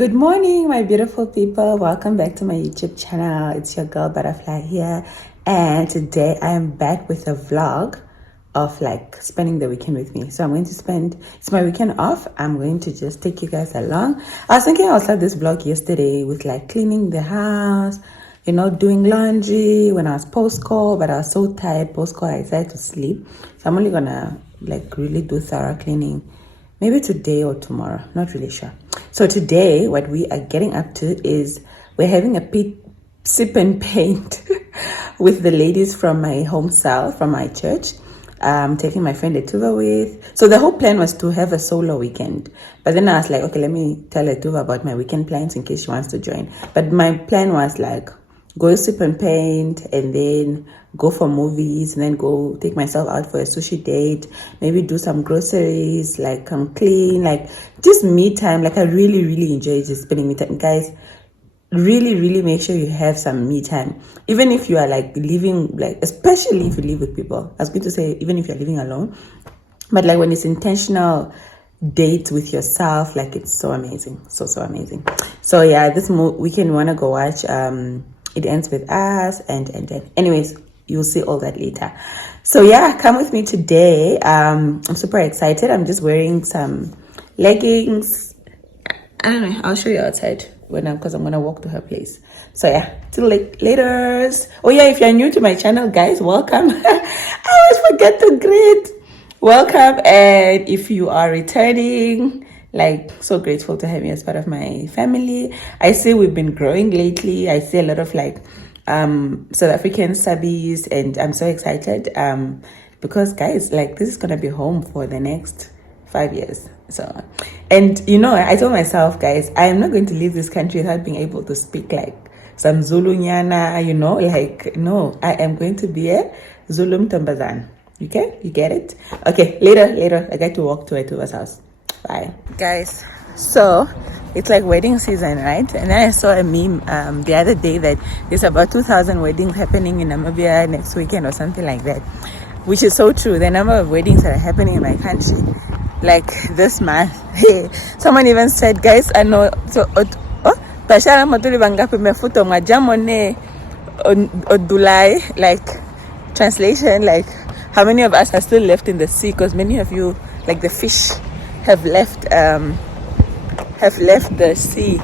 Good morning, my beautiful people. Welcome back to my YouTube channel. It's your girl Butterfly here, and today I am back with a vlog of like spending the weekend with me. So I'm going to it's my weekend off. I'm going to just take you guys along. I was thinking I'll start this vlog yesterday with like cleaning the house, you know, doing laundry when I was post-call, but I was so tired post-call I decided to sleep. So I'm only gonna like really do thorough cleaning maybe today or tomorrow, not really sure. So today what we are getting up to is we're having a sip and paint with the ladies from my home cell, from my church. Taking my friend Etuva with. So the whole plan was to have a solo weekend. But then I was like, okay, let me tell Etuva about my weekend plans in case she wants to join. But my plan was like, go sip and paint and then go for movies and then go take myself out for a sushi date, maybe do some groceries, like come clean, like just me time. Like I really enjoy just spending me time. Guys, really make sure you have some me time, even if you are like living, like especially if you live with people. I was going to say even if you're living alone, but like when it's intentional dates with yourself, like it's so amazing, so amazing. So yeah, this weekend we want to go watch It Ends With Us and then anyways, you'll see all that later. So yeah, come with me today. I'm super excited. I'm just wearing some leggings. I don't know, I'll show you outside because I'm gonna walk to her place. So yeah, till later. Oh yeah, if you're new to my channel, guys, welcome. I always forget to greet. Welcome, and if you are returning, like so grateful to have you as part of my family. I see we've been growing lately. I see a lot of like South African subbies, and I'm so excited because guys, like this is gonna be home for the next 5 years. So, and you know, I told myself, guys, I am not going to leave this country without being able to speak like some Zulu nyana, you know, like no, I am going to be a Zulu Mtombazan. Okay, you get it? Okay, later I got to walk to Etuva's house. Bye guys. So it's like wedding season, right? And then I saw a meme the other day that there's about 2,000 weddings happening in Namibia next weekend or something like that, which is so true. The number of weddings that are happening in my country, like this month. Hey, someone even said, guys, I know so Bashara Matuli Bangapi Mefuto Majamone Odulai, like translation, like how many of us are still left in the sea, because many of you, like the fish, have left the sea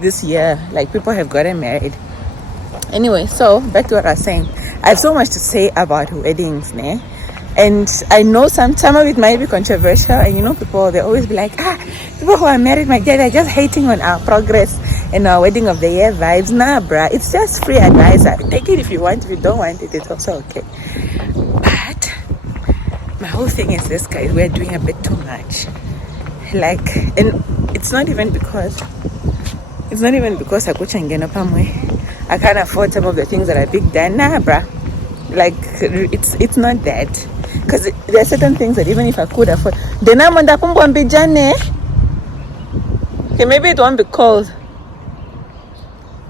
this year. Like people have gotten married. Anyway, so back to what I was saying. I have so much to say about weddings, ne? And I know some of it might be controversial, and you know, people, they always be like, people who are married, my God, they're just hating on our progress and our wedding of the year vibes. Nah, bruh, it's just free advice. Take it if you want. If you don't want it, it's also okay. But my whole thing is this, guys, we're doing a bit too much. Like, and it's not even because I can't afford some of the things that are big done. Nah, bruh. Like, it's not that. Because there are certain things that even if I could afford, okay, maybe it won't be cold.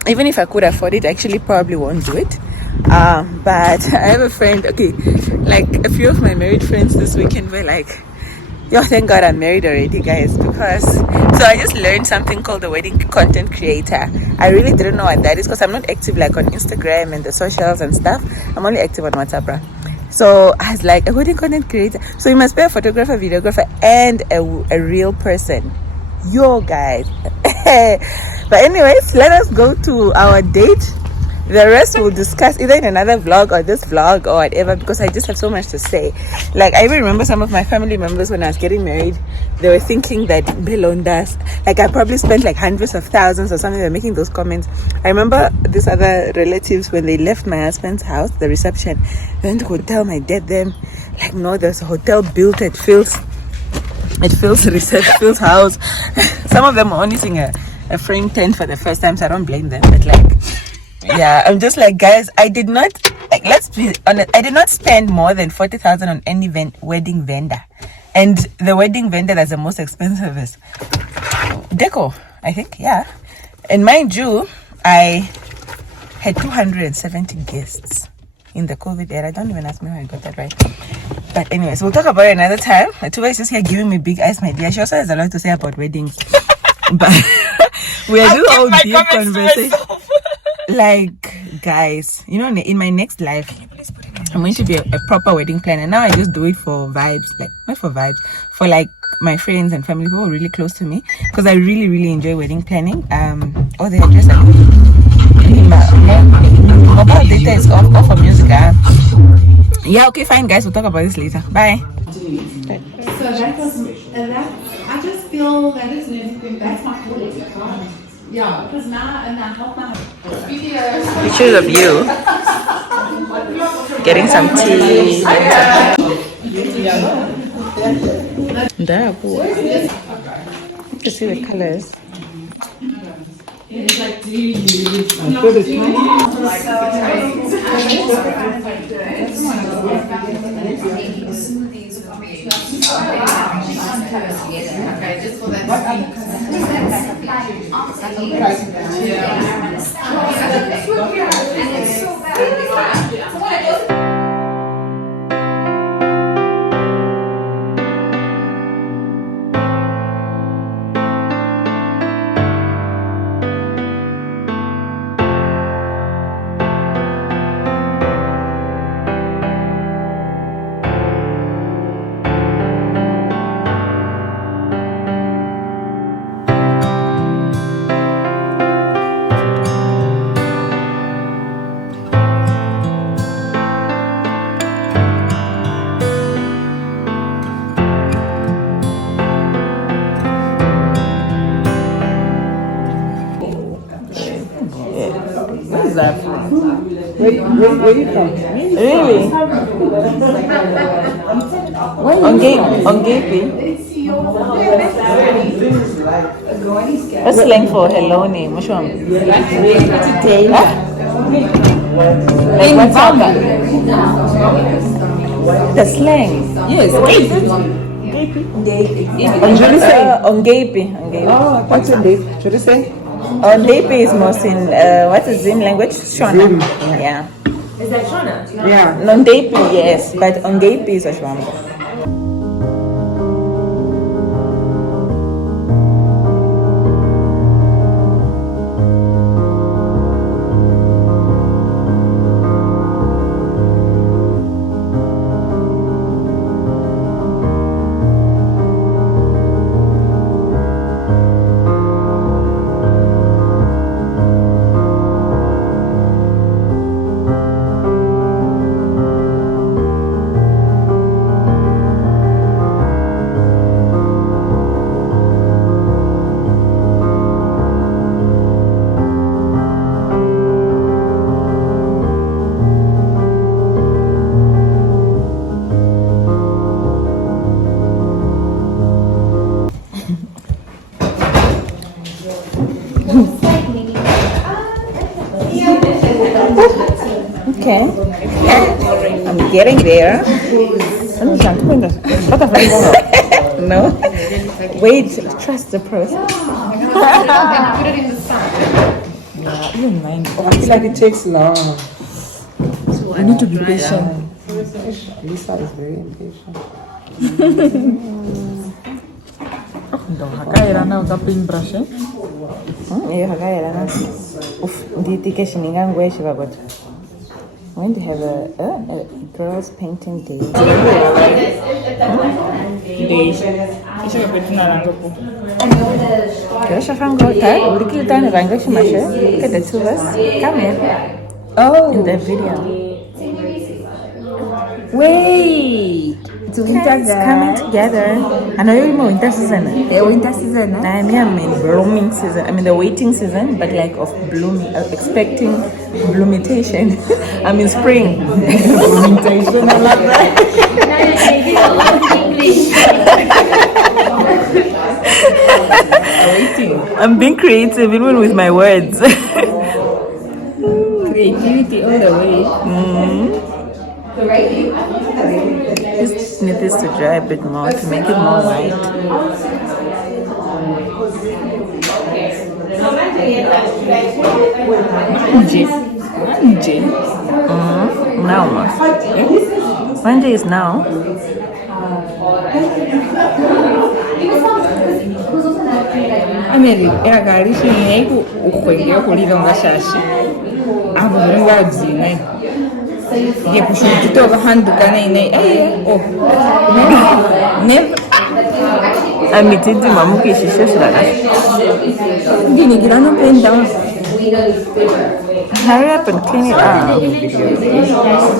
Even if I could afford it, I actually probably won't do it. But I have a friend, okay, like a few of my married friends this weekend were like, yo, thank God I'm married already, guys, because so I just learned something called the wedding content creator. I really didn't know what that is because I'm not active like on Instagram and the socials and stuff. I'm only active on WhatsApp, bruh. So I was like, a wedding content creator. So you must be a photographer, videographer, and a real person. Yo, guys. But anyways, let us go to our date. The rest we'll discuss either in another vlog or this vlog or whatever, because I just have so much to say. Like, I even remember some of my family members when I was getting married, they were thinking that Belondas, like I probably spent like hundreds of thousands or something. They're making those comments. I remember these other relatives, when they left my husband's house, the reception, they went to hotel. My dad them, like, no, there's a hotel built at Phil's house. Some of them are only seeing a frame tent for the first time, so I don't blame them. But like, yeah, I'm just like, guys, I did not, like, let's be honest, I did not spend more than 40,000 on any wedding vendor. And the wedding vendor that's the most expensive is Deco, I think, yeah. And mind you, I had 270 guests in the COVID era. Don't even ask me how I got that right. But anyways, we'll talk about it another time. Tuva is just here giving me big eyes, my dear. She also has a lot to say about weddings. but we are just all deep comments to conversation. myself. Like, guys, you know, in my next life, I'm going to be a proper wedding planner. Now I just do it for vibes, like not for vibes, for like my friends and family, people really close to me, because I really, really enjoy wedding planning. Oh, the address. Mobile data is off for music. Yeah, okay, fine, guys. We'll talk about this later. Bye. So that was, and that, I just feel that is that's my quality card. Yeah, because now, and I help my Pictures of you getting some tea. There, you can see the colors. What is that? Where you from? Really? On Gapi? What's slang for hello name? Which one? Like what's up? The slang. Yes. On Gapi. Oh, what's your date? Should I say? On Gapi is most in what is Zim language? Shona. Yeah. Is that Shona? Yeah. Non Gapi, yes, but on Gapi is Ashwambo. Okay. I'm getting there. No. Wait, trust the process. put it in the sun. Yeah, even mine. I feel like it takes long. I need to be patient. Lisa is very impatient. When do you have a girls painting day? Look at the two of us. Come here. Oh, in the video. Wait! It's winter Coming together. I know you're in winter season. The winter season, eh? I mean, I'm in blooming season. I'm in the waiting season, but like of blooming, expecting bloomitation. I'm in spring. Bloomitation, I love that. I'm being creative even with my words. Creativity all the way. Just need this to dry a bit more to make it more white. Now almost. One day is now. Emily, eragalisha ineku ukwengea kulilonga shashi. Abo ngwa dzine. Ye kushukito bahandukana ine. Oh. Never. Amititi mamuki shishashara. Gini girano pen down. Hurry up and clean it up.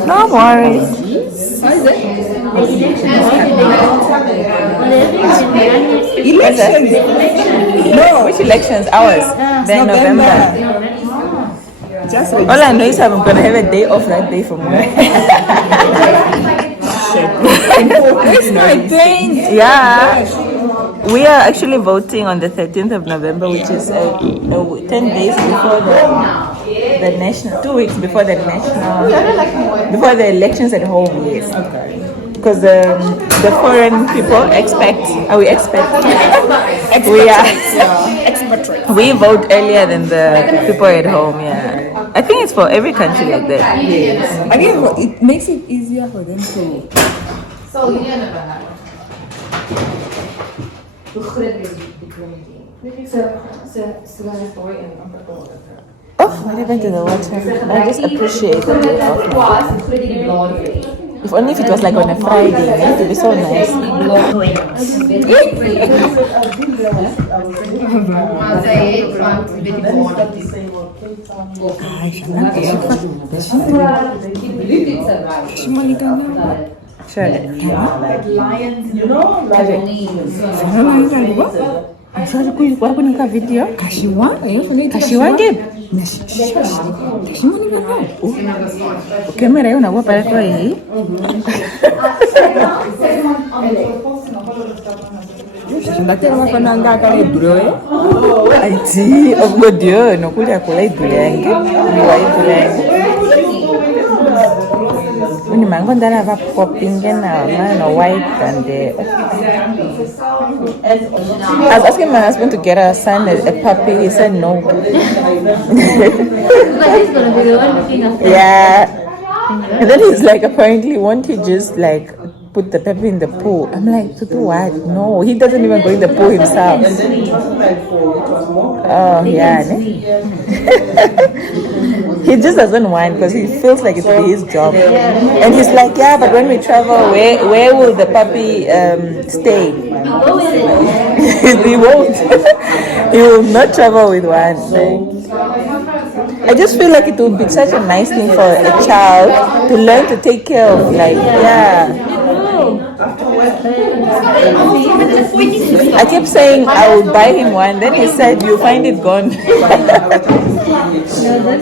No worries. Elections. No, which elections? Ours. Then November. Just like All I know is I'm gonna have a day off that day from work. it's my pain. Yeah. We are actually voting on the 13th of November, which is 10 days before the national, 2 weeks before the national, before the elections at home, yes. Because the foreign people we vote earlier than the people at home, yeah. I think it's for every country like that. Yes. I mean, it makes it easier for them to. So you know about Oh, what happened to the water? I just appreciate the day off. If only if it was like on a Friday, it would be so nice. Sure. Sorry, kulikuwa kunika video. Kashiwa? Kashiwa ngebe? Kamera yona kwa pale kwa hii. Ndatera mafananga kale duro. Aiti, obgo dio no kulia kula idulange. Ni wa idulange. When the mango dala va popping na man white and I was asking my husband to get our son a puppy. He said no. Yeah. And then he's like, apparently, won't he just like put the puppy in the pool? I'm like, to do what? No, he doesn't even go in the pool himself. Oh, yeah. He just doesn't want because he feels like it will be his job. And he's like, yeah, but when we travel, where will the puppy stay? He won't. He will not travel with one. I just feel like it would be such a nice thing for a child to learn to take care of, like, yeah. I kept saying I would buy him one, then he said you'll find it gone. That's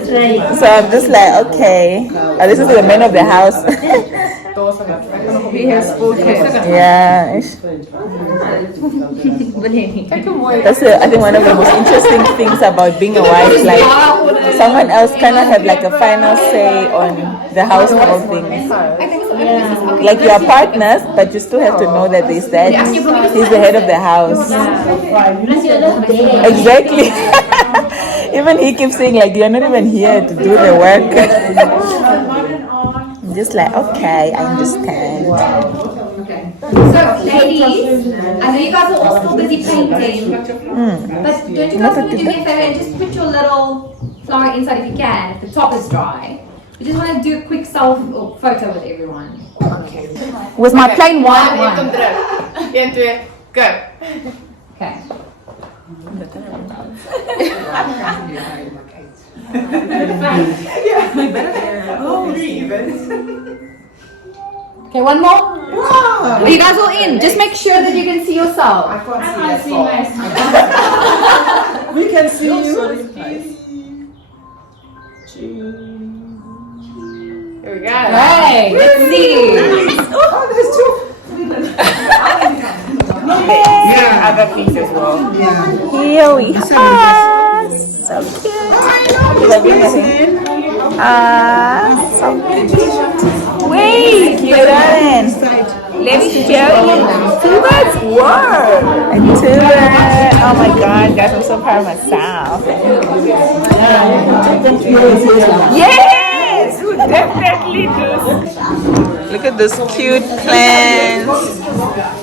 right. So I'm just like, okay, this is the man of the house. He has spoken. Yeah. That's I think one of the most interesting things about being a wife. Like someone else kind of have like a final say on the household things. Like you are partners, but you still have to know that there's that. He's the head of the house. Exactly. Even he keeps saying like you're not even here to do the work. I'm just like, okay, I understand. So, ladies, I know you guys are all still busy painting, but don't you guys want to do me a favor and just put your little flower inside if you can, if the top is dry. We just want to do a quick photo with everyone. Okay. With my plain white one. Go. Okay. Okay, one more. Wow. Are you guys all in? Just make sure that you can see yourself. I can't see myself. We can see you. Here we go. Hey, let's see. Oh, there's two. Yeah, other things as well. Yeah. Here we are. So cute. So cute. Wait, darling. Let me show you. See what's warm. Oh my god, guys, I'm so proud of myself. Yes, we definitely do. Look at this cute plants.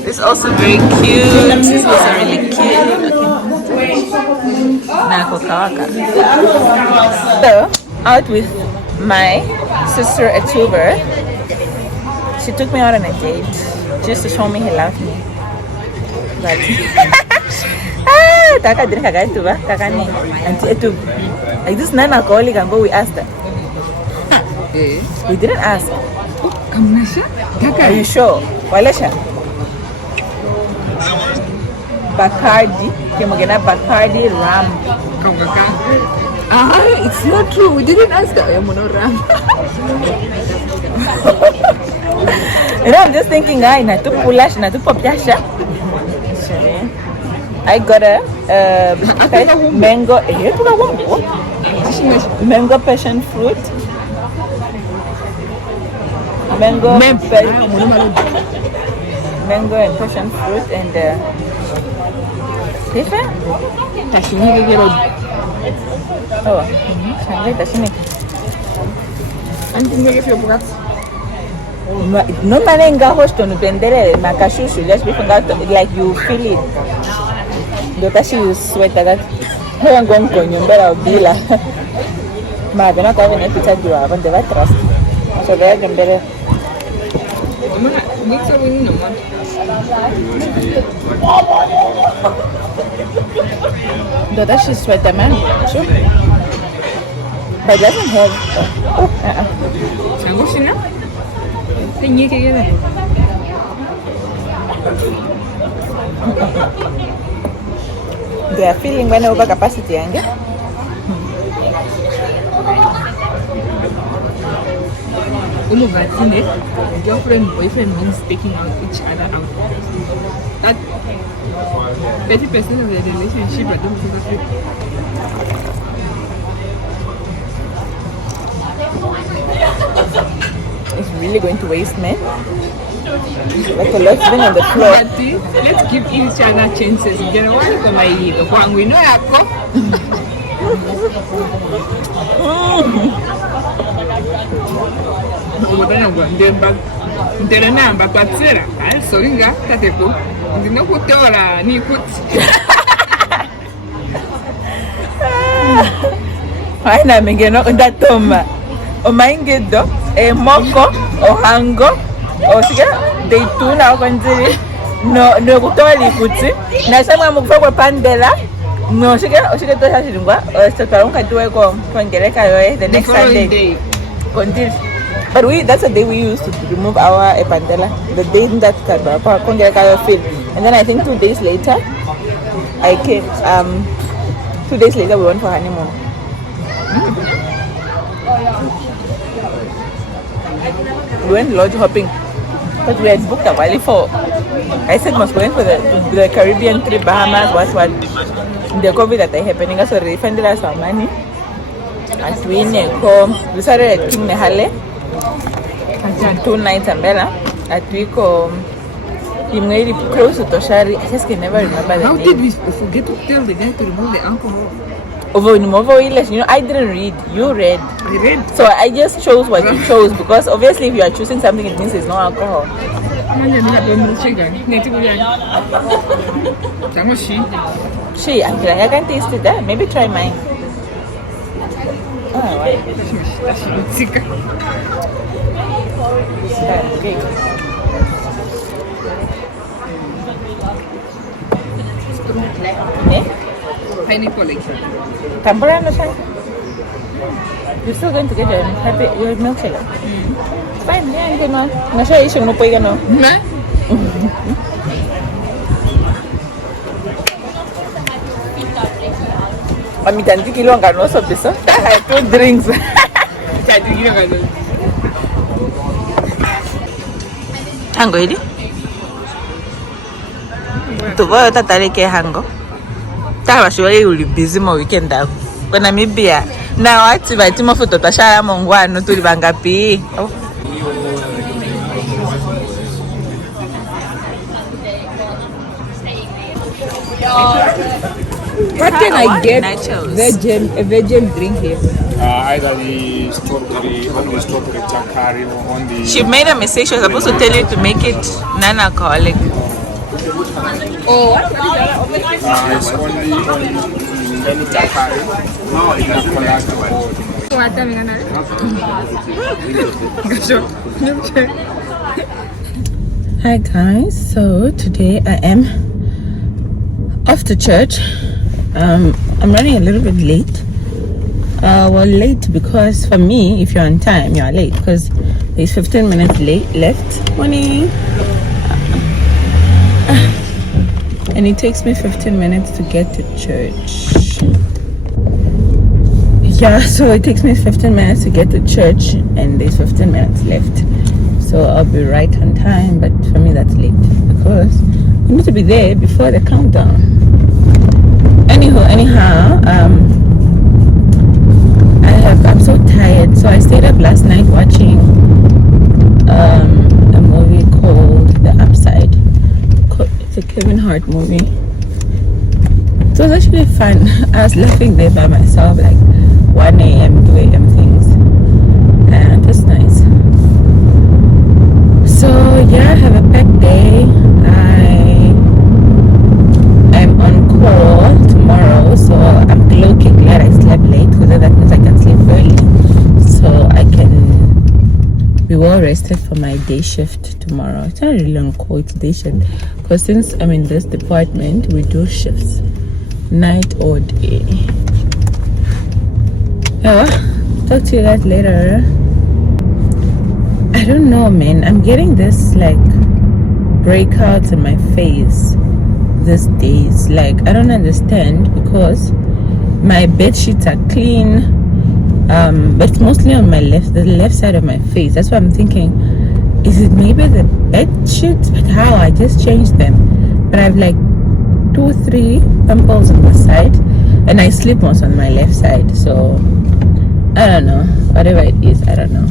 It's also very cute. This is also really cute. Okay. Nako kawaka. So, out with my sister at Tuber. She took me out on a date just to show me he loved me. But Kaka didn't kaka Tuba, kaka ni auntie Etu. Like this non-alcoholic and we asked her. We didn't ask. Are you sure? Walesha. Bacardi, Kimogena Bacardi Ram. It's not true. We didn't ask the Ram. You know, I'm just thinking, I na tu pulash, na tu popyasha. I got a mango, mango passion fruit, mango and passion fruit and oh, no manenga host on bendere makashushu just before that like you feel it. Dotashi you sweat that hey I'm going to nyombera obila ma bena kwa vene pita diwa but they trust so they can better Dotashi sweat man sure but doesn't have they are feeling when over capacity and girlfriend boyfriend means taking out each other out. That 30% of the relationship I don't think of it. It's really going to waste me. Like a lot's been on the floor. Let's give each other chances. Get one for my ego. We know yako. Namba kwatsera alisolinga tateko ndinokutora nikuti haina mengeno ndatoma omaingedo emoko ohango osika deituna okonziri no kutola ikuti na samwa mukufakwa pandela no osika tosha shilingwa ostotalonka tuweko kongeleka yoe the next Sunday kontil. But that's the day we used to remove our epandela. The day that I feel. And then I think 2 days later, I came. 2 days later, we went for honeymoon. We went lodge hopping, but we had booked a while for. I said must go for the Caribbean trip, Bahamas. What the COVID that happening, so they refunded us our money. As we started at King Nehale. 2 nights and Bella at Wiko close to Toshari. I just can never remember the How name. did we forget to tell the guy to remove the alcohol? You know, I didn't read. You read. I read. So I just chose what you chose because obviously if you are choosing something, it means there's no alcohol. She, I can taste it there. Maybe try mine. Oh, wow. Okay. Pineapple. Tempura no sir. You're still going to get your milkshake? Fine, yeah, I'm good man. Nasha issue mo po no. Mami tanti kilo ang kano so bisa. I had 2 drinks. Hango hili? Tuvoyo tatareke hango. Tawa shwari uli busy mo weekend ako. Kwa Namibia. Na wati bati mafuto tashara mongwano tuli bangapi. Oh. What can I get? Nachos. A virgin drink here. Either the strawberry, on the strawberry jacquerie or on the... She made a mistake. She was supposed to tell you to make it non-alcoholic. Oh, what? It's only Then Jakari. No, it's not collect the board. Hi guys, so today I am off to church. I'm running a little bit late. Well, late because for me, if you're on time, you're late because there's 15 minutes left. Morning. And it takes me 15 minutes to get to church. Yeah, so it takes me 15 minutes to get to church and there's 15 minutes left. So I'll be right on time, but for me that's late because we need to be there before the countdown. Anyhow, I'm so tired. So I stayed up last night watching a movie called The Upside. It's a Kevin Hart movie. It was actually fun. I was laughing there by myself, like 1 a.m., 2 a.m. things. And it's nice. So yeah, I have a packed day. I'm on call tomorrow, so I'm low-key glad I slept late because that means I can sleep early. So I can be well rested for my day shift tomorrow. It's not really on call, it's day shift. Because since I'm in this department, we do shifts. Night or day. Yeah, talk to you guys later. I don't know, man. I'm getting this like breakouts in my face these days. Like I don't understand because my bed sheets are clean, but it's mostly on my the left side of my face. That's why I'm thinking, is it maybe the bed sheets? But how? I just changed them, but I have like 2-3 pimples on the side, and I sleep most on my left side. So I don't know. Whatever it is, I don't know.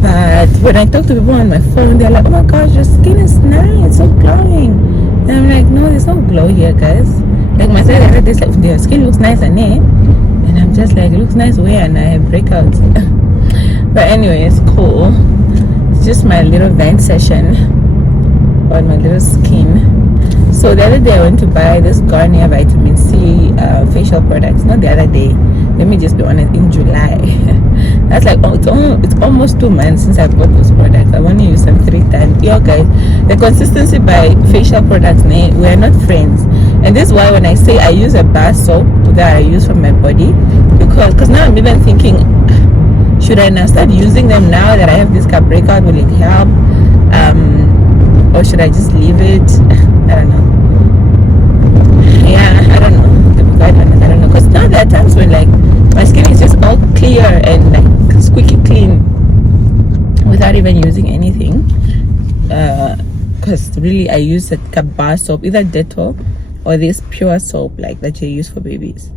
But when I talk to people on my phone, they're like, oh my gosh, your skin is nice, so glowing. And I'm like, no, there's no glow here, guys. Like my side, I heard this, like, their skin looks nice and and I'm just like, it looks nice where, and I have breakouts. But anyways, cool. It's just my little vent session on my little skin. So the other day I went to buy this Garnier vitamin C facial products. Not the other day, let me just be honest, in July. That's like, it's almost 2 months since I bought those products. I've only used them 3 times. Yo guys, the consistency by facial products, we're not friends. And this is why when I say I use a bar soap that I use for my body, because now I'm even thinking, should I now start using them now that I have this cup breakout? Will it help? Or should I just leave it? I don't know. Yeah, I don't know. To be quite honest, I don't know. Because now there are times when like my skin is just all clear and like squeaky clean without even using anything. Because really I use a bar soap, either Dettol or this pure soap like that you use for babies.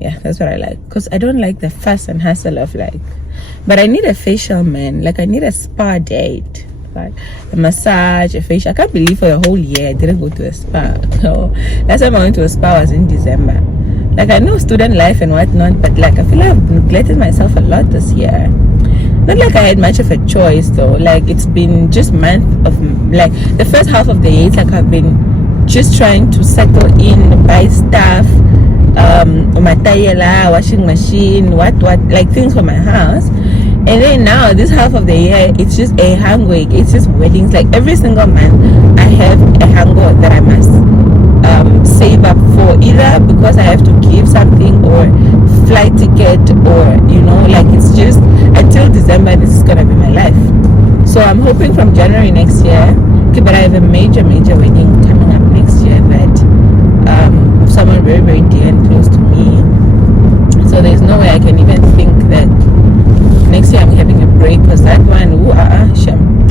Yeah, that's what I like. Because I don't like the fuss and hassle of like, but I need a facial, man. Like I need a spa date. A massage, a facial. I can't believe for a whole year I didn't go to a spa. So last time I went to a spa was in December. Like I know student life and whatnot, but like I feel like I've neglected myself a lot this year. Not like I had much of a choice though. Like it's been just month of like the first half of the year. It's like I've been just trying to settle in, buy stuff, matayela, washing machine, what like things for my house. And then now this half of the year it's just a hangover. It's just weddings. Like every single month I have a hangover that I must save up for, either because I have to give something or flight ticket, or you know, like it's just until December this is gonna be my life. So I'm hoping from January next year. Okay, but I have a major wedding coming up next year that someone very dear and close to me. So there's no way I can even think that next year I'm having a break, because that one, shame.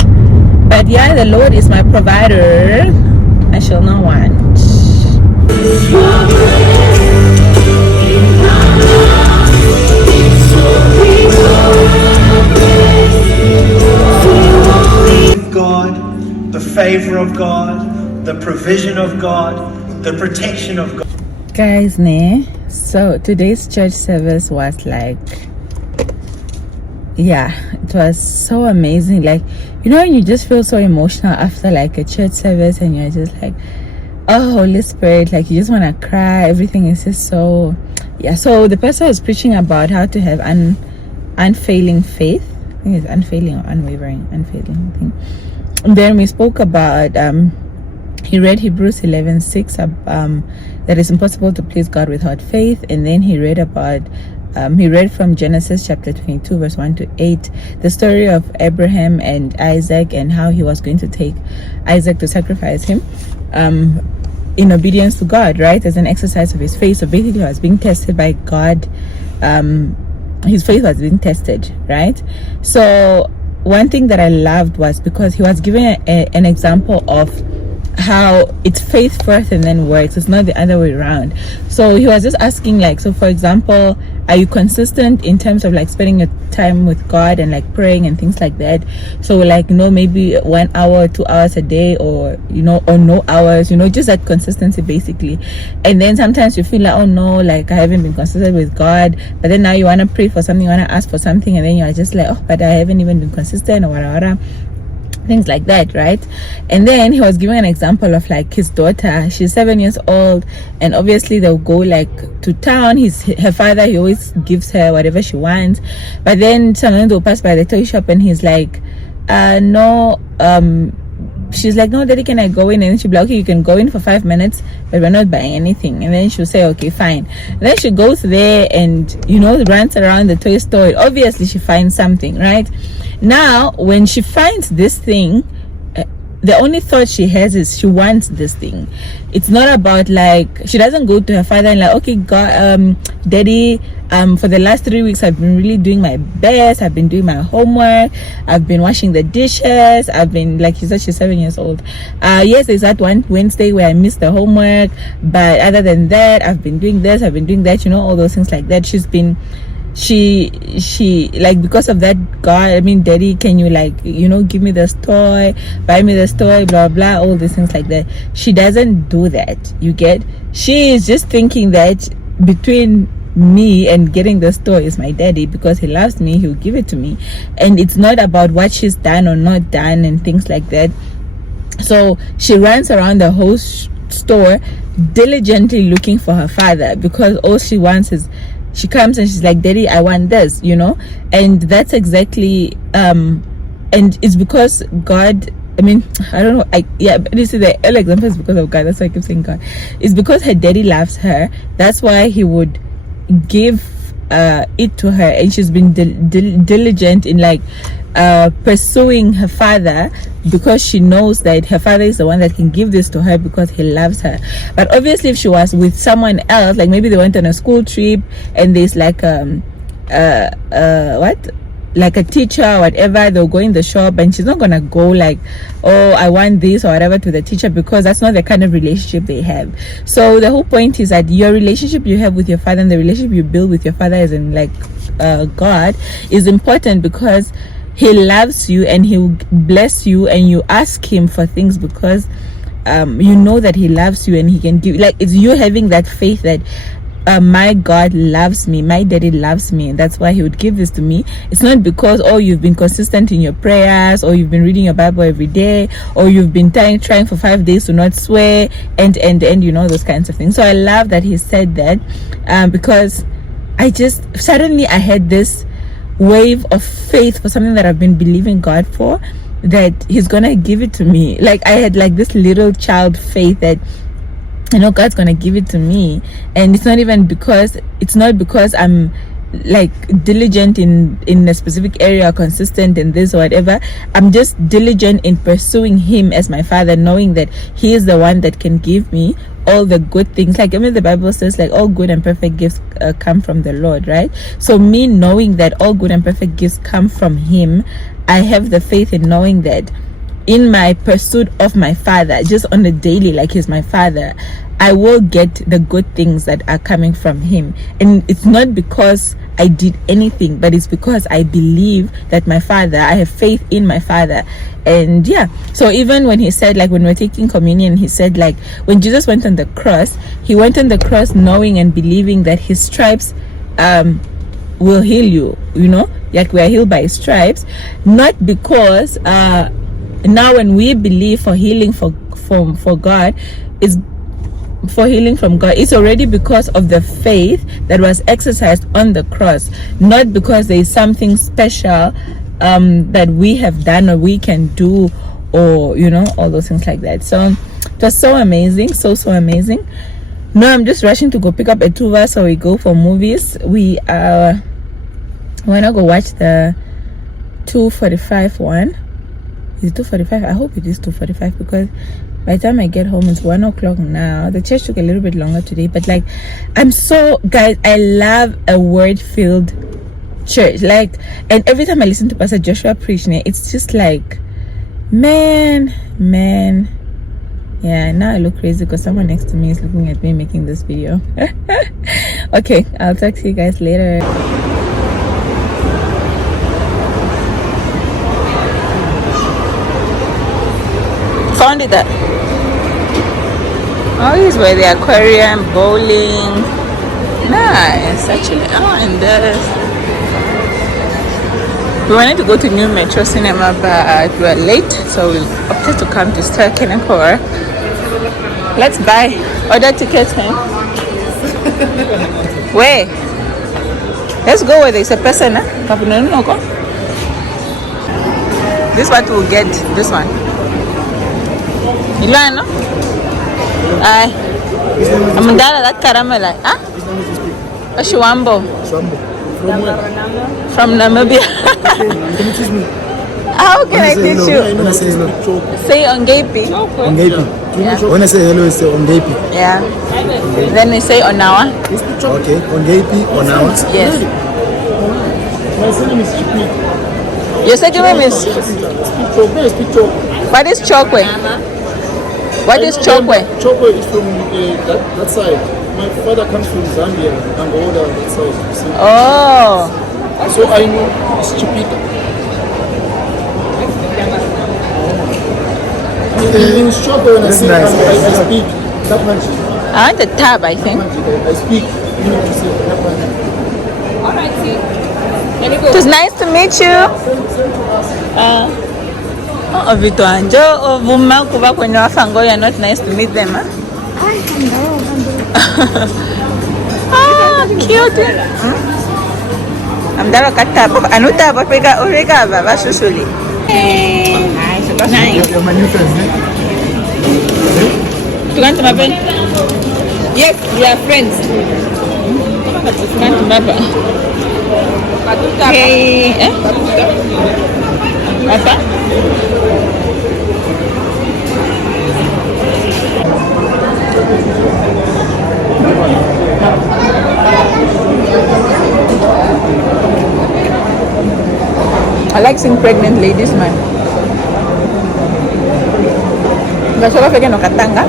But yeah, the Lord is my provider. I shall not want. God, the favor of God, the provision of God, the protection of God. Guys, so today's church service was like, yeah, it was so amazing. Like, you know when you just feel so emotional after like a church service and you're just like, oh, Holy Spirit, like you just want to cry. Everything is just so, yeah. So the pastor was preaching about how to have unfailing faith. I think it's unfailing or unwavering, unfailing thing. And then we spoke about, he read Hebrews 11:6, that it's impossible to please God without faith. And then he read about, he read from Genesis chapter 22 verse 1 to 8, the story of Abraham and Isaac, and how he was going to take Isaac to sacrifice him in obedience to God, right, as an exercise of his faith. So basically he was being tested by God. His faith was being tested, right? So one thing that I loved was because he was giving an example of how it's faith first and then works. It's not the other way around. So he was just asking, like, so for example, are you consistent in terms of like spending your time with God and like praying and things like that? So like, maybe 1 hour, 2 hours a day, or or no hours, just that consistency basically. And then sometimes you feel like, oh no, like I haven't been consistent with God, but then now you want to pray for something, you want to ask for something, and then you're just like, oh, but I haven't even been consistent, or whatever, things like that, right? And then he was giving an example of like his daughter. She's 7 years old, and obviously they'll go like to town. Her father, he always gives her whatever she wants, but then sometimes they'll pass by the toy shop and he's like, no, she's like, no, daddy, can I go in? And then she'll be like, okay, you can go in for 5 minutes, but we're not buying anything. And then she'll say, okay, fine. And then she goes there and runs around the toy store. Obviously she finds something, right? Now when she finds this thing, the only thought she has is she wants this thing. It's not about like, she doesn't go to her father and like, okay, God, daddy, for the last 3 weeks I've been really doing my best. I've been doing my homework, I've been washing the dishes, I've been, like, she said she's 7 years old. Yes, there's that one Wednesday where I missed the homework, but other than that, I've been doing this, I've been doing that, all those things like that. She like, because of that, God, daddy, can you like, give me this toy, buy me this toy, blah blah, all these things like that. She doesn't do that, you get? She is just thinking that between me and getting this toy is my daddy, because he loves me, he'll give it to me. And it's not about what she's done or not done and things like that. So she runs around the whole store diligently looking for her father, because all she wants is, she comes and she's like, daddy, I want this, and that's exactly and it's because God, I don't know, but you see, the early example is because of God. That's why I keep saying God. It's because her daddy loves her. That's why he would give it to her, and she's been diligent in like pursuing her father, because she knows that her father is the one that can give this to her, because he loves her. But obviously if she was with someone else, like maybe they went on a school trip and there's like like a teacher or whatever, they'll go in the shop and she's not gonna go like, oh, I want this or whatever to the teacher, because that's not the kind of relationship they have. So the whole point is that your relationship you have with your father and the relationship you build with your father, as in like God, is important, because he loves you and he will bless you, and you ask him for things because you know that he loves you and he can give. Like, it's you having that faith that my God loves me, my daddy loves me, and that's why he would give this to me. It's not because, oh, you've been consistent in your prayers, or you've been reading your Bible every day, or you've been trying for 5 days to not swear, and those kinds of things. So I love that he said that, because I just suddenly I had this wave of faith for something that I've been believing God for, that he's gonna give it to me. Like, I had like this little child faith that God's gonna give it to me. And it's not because I'm like diligent in a specific area, consistent in this or whatever. I'm just diligent in pursuing him as my father, knowing that he is the one that can give me all the good things. Like, the Bible says like all good and perfect gifts come from the Lord, right? So me knowing that all good and perfect gifts come from him, I have the faith in knowing that in my pursuit of my father, just on a daily, like he's my father, I will get the good things that are coming from him. And it's not because I did anything, but it's because I believe that my father, I have faith in my father. And yeah, so even when he said, like when we're taking communion, he said like when Jesus went on the cross, he went on the cross knowing and believing that his stripes will heal you, like we are healed by his stripes. Not because now when we believe for healing for God, is for healing from God, it's already because of the faith that was exercised on the cross, not because there is something special that we have done or we can do, or you know, all those things like that. So it was so amazing, so amazing. No, I'm just rushing to go pick up a tuva so we go for movies. We wanna go watch the 2:45 one. Is it 2:45? I hope it is 2:45, because by the time I get home it's 1 o'clock now. The church took a little bit longer today, but like, I'm so, guys, I love a word-filled church. Like, and every time I listen to Pastor Joshua preach, it's just like, man. Yeah, now I look crazy because someone next to me is looking at me making this video. Okay, I'll talk to you guys later. Found it. Oh, here's where the aquarium, bowling. Nice, actually. Oh, and we wanted to go to New Metro Cinema, but we were late, so we opted to come to Star Kenakor. Let's buy. Order tickets, huh? Where? Let's go where there's a person, huh? This one we'll get. This one. Ilano? I'm done that caramel. Huh? Ashwambo. From where? From Namibia. Can you teach me? How can I teach you? When I say hello. Say Ongepi. Ongepi. Yeah. When I say hello, it's Ongepi. Yeah. Then we say Onawa. Okay. Ongepi, Onawa. Yes. My name is Chipi. Your second name is? What is Chokwe? What is Chokwe? Chokwe is from that side. My father comes from Zambia, Angola, that side. Oh. So I know it's Chipita. In Chokwe, when I say I speak Tapanji. I want a tab, I think. I speak. Alright, see. It was nice to meet you. Oh, Vito Anjo, oh, Vuma, Kuba, when you're not nice to meet them, huh? Ah, cute. I'm there. Anuta, Bapega, Orega, Sushi. Nice. You're my new friend, eh? You want to my friend? Yes, we are friends. Hey, eh? Apa? I like seeing pregnant ladies, man. Gak suka kayak no katanga.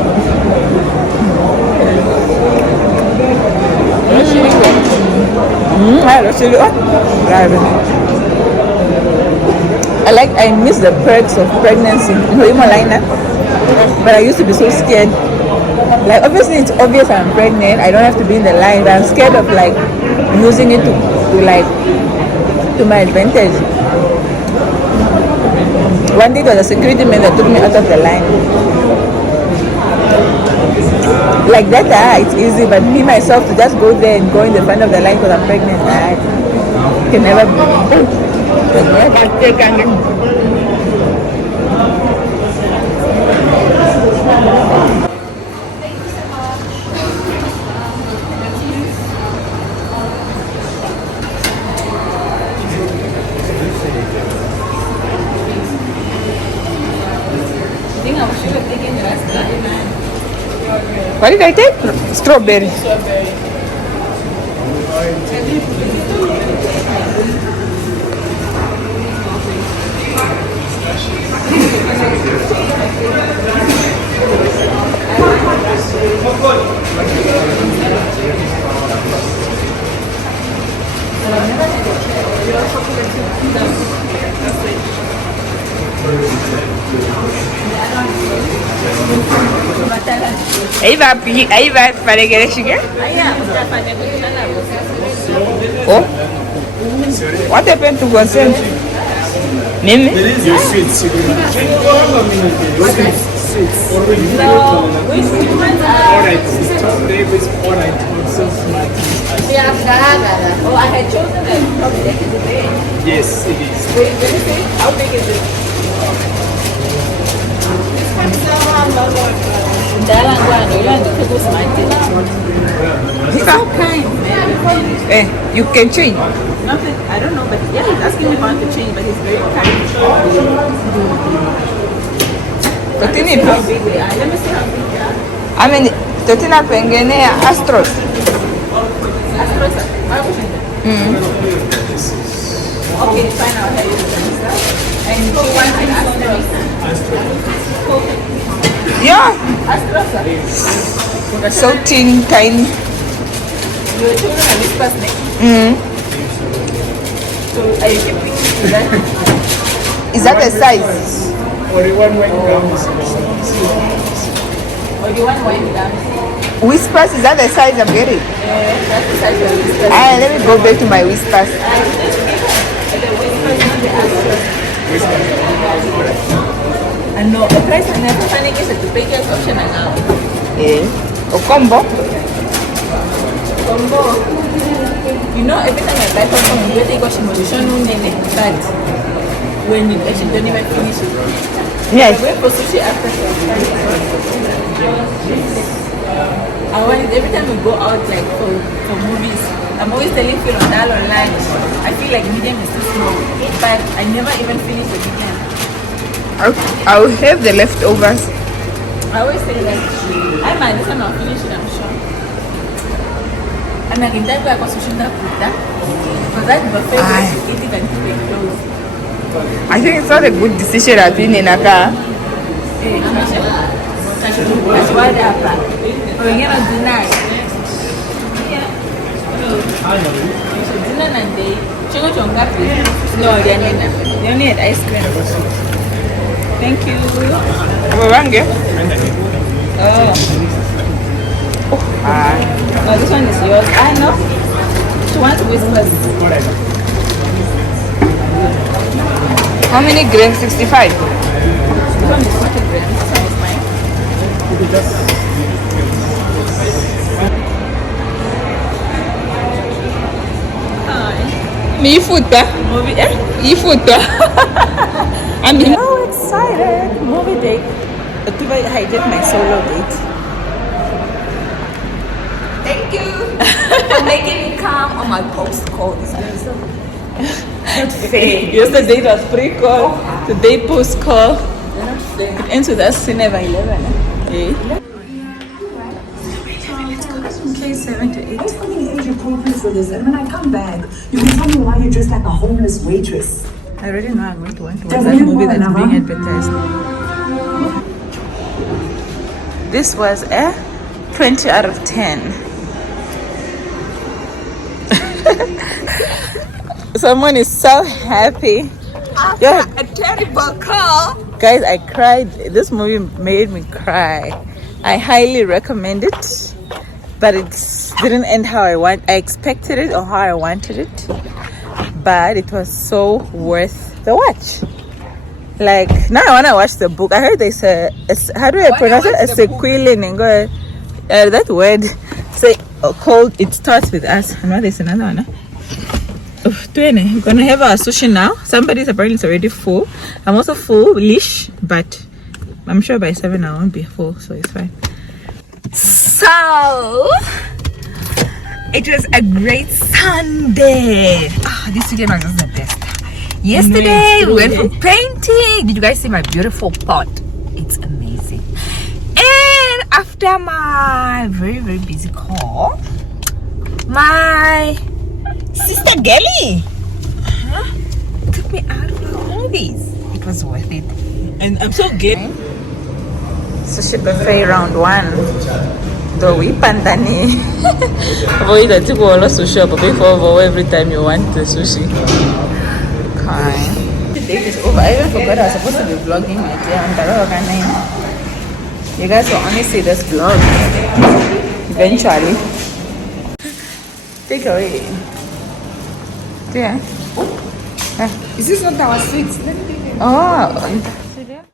I miss the perks of pregnancy. But I used to be so scared. Like, obviously it's obvious I'm pregnant. I don't have to be in the line, but I'm scared of like using it to my advantage. One day there was a security man that took me out of the line. Like that, it's easy, but me myself to just go there and go in the front of the line because I'm pregnant, I can never be. What did I take? Strawberry. Aí vai para a igreja. Oh, what happened to consent? Mimi? Your sweet. sweets. Alright, today is alright. So smart. Yeah, gara. Oh, I had chosen it. Probably that is the day. Yes, it is. Wait, let me see. How big is it? He's so kind. You can change. Nothing, I don't know, but yeah, he's asking me if I want to change, but he's very kind. Totini How big they are. Let me see how big they are. I mean, Totina Pengene Astros. Astros, I wish I did. Okay, fine, I'll tell you the answer. And you want an Astros? Yeah, Astros, so thin, tiny. your children are whispers next. So are you keeping that? Is that the size? Or you want 1 grams? Or do you want wine gums? Whispers, is that the size I'm getting? That's the size of the whispers. Let me go back to my whispers. The whispers, not the Astros. And no, the price I never find is at the biggest option now. O combo. Combo. You know, every time I buy something, you get a motion, but when you actually don't even finish it. Yes. I went for sushi after. I want it every time we go out, like for movies. I'm always telling Phil on that online. I feel like medium is too small, but I never even finish the medium. I'll have the leftovers. I always say that I might this one I'll finish it, I'm sure. And I can tell you I got sushi that because that buffet where you eat it until they close. I think it's not a good decision I've been in a car. That's why they are back. We're gonna dinner. Dinner and day. Chingo chongapi? No, they only had ice cream. Thank you. Wange? Oh. No, this one is yours. I know. She wants whispers. How many grams? 65. This one is 40 grams. This one is mine. Me food, Movie, eh? You food, I'm So excited. Movie date. People hijack my solo date. Thank you for making me come on my post-call this episode. Not fair. Yesterday it was pre-call. Today post-call. It ends with us cinema 11. Eh? Okay, 7 to 8. For this, and when I come back, you can tell me why you're dressed like a homeless waitress. I already know I'm going to want to watch that movie that's being advertised. This was a 20 out of 10. Someone is so happy. a terrible call. Guys, I cried. This movie made me cry. I highly recommend it, but it didn't end how I expected it or how I wanted it. But it was so worth the watch. Like, now I want to watch the book. I heard there's how do I pronounce it? A sequel in English. That word say called It Starts With Us. I know there's another one. We're gonna have our sushi now. Somebody's apparently already full. I'm also full-ish, but I'm sure by 7 I won't be full, so it's fine. So, it was a great Sunday. This weekend was just the best. Yesterday, we went for painting. Did you guys see my beautiful pot? It's amazing. And after my very, very busy call, my sister Gelly took me out for the movies. It was worth it. And I'm so gay. Sushi buffet round 1. Though we pandani. Avoid that you go all sushi up before every time you want the sushi. Kind. The date is over. I even forgot I was supposed to be vlogging my day on Tarawa. You guys will only see this vlog eventually. Take away. Yeah. Is this not our sweets? Oh.